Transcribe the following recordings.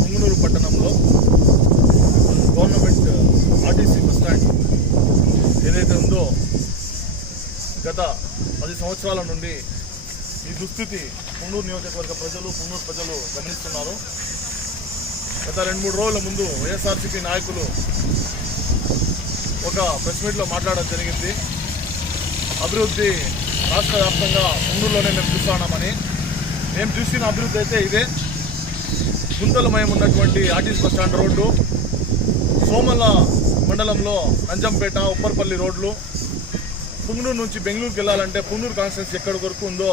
పుంగనూరు పట్టణంలో government RTC bus stand ఏదైతే ఉందో గత పది సంవత్సరాల నుండి ఈ దుస్థితి పుండూరు నియోజకవర్గ ప్రజలు పుండూరు ప్రజలు గమనిస్తున్నారు. గత రెండు మూడు రోజుల ముందు వైఎస్ఆర్సీపీ నాయకులు ఒక ప్రెస్ మీట్లో మాట్లాడడం జరిగింది. అభివృద్ధి రాష్ట్ర వ్యాప్తంగా పుంగనూరులోనే మేము చూస్తున్నామని. మేము చూసిన అభివృద్ధి అయితే ఇదే. గుంతలమయం ఉన్నటువంటి RTC bus stand road Somala మండలంలో నంజంపేట ఉప్పర్పల్లి రోడ్లు. పుంగనూరు నుంచి బెంగళూరుకి వెళ్ళాలంటే పుంగనూరు కాన్స్టిట్యూన్సీ ఎక్కడి వరకు ఉందో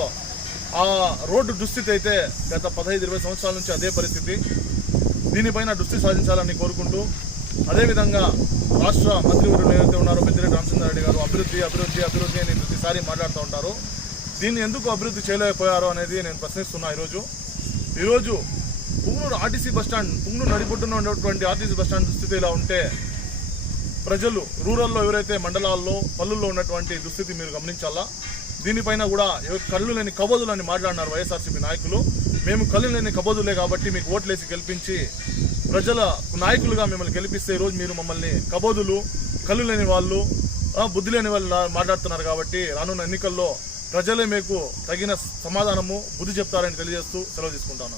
ఆ రోడ్డు దుస్థితి అయితే గత పదహైదు ఇరవై సంవత్సరాల నుంచి అదే పరిస్థితి. దీనిపైన దృష్టి సాధించాలని కోరుకుంటూ అదేవిధంగా రాష్ట్ర మంత్రివర్యులు ఏదైతే ఉన్నారో పెద్దిరెడ్డి రామచంద్రారెడ్డి గారు అభివృద్ధి అభివృద్ధి అభివృద్ధి అని ప్రతిసారి మాట్లాడుతూ ఉంటారు. దీన్ని ఎందుకు అభివృద్ధి చేయలేకపోయారో అనేది నేను ప్రశ్నిస్తున్నా ఈరోజు. ఈరోజు Punganur RTC bus stand Punganur నడిబొట్టున ఉన్నటువంటి ఆర్టీసీ బస్ స్టాండ్ దుస్థితి ఇలా ఉంటే ప్రజలు రూరల్లో ఎవరైతే మండలాల్లో పల్లెల్లో ఉన్నటువంటి దుస్థితి మీరు గమనించాలా? దీనిపైన కూడా కళ్ళు లేని కబోదులు అని మాట్లాడినారు వైఎస్ఆర్సీపీ నాయకులు. మేము కళ్ళు లేని కబోదులే కాబట్టి మీకు ఓట్లేసి గెలిపించి ప్రజల నాయకులుగా మిమ్మల్ని గెలిపిస్తే ఈరోజు మీరు మమ్మల్ని కబోదులు కళ్ళు లేని వాళ్ళు బుద్ధి లేని వాళ్ళు మాట్లాడుతున్నారు కాబట్టి రానున్న ఎన్నికల్లో ప్రజలే మీకు తగిన సమాధానము బుద్ధి చెప్తారని తెలియజేస్తూ సెలవు తీసుకుంటాను.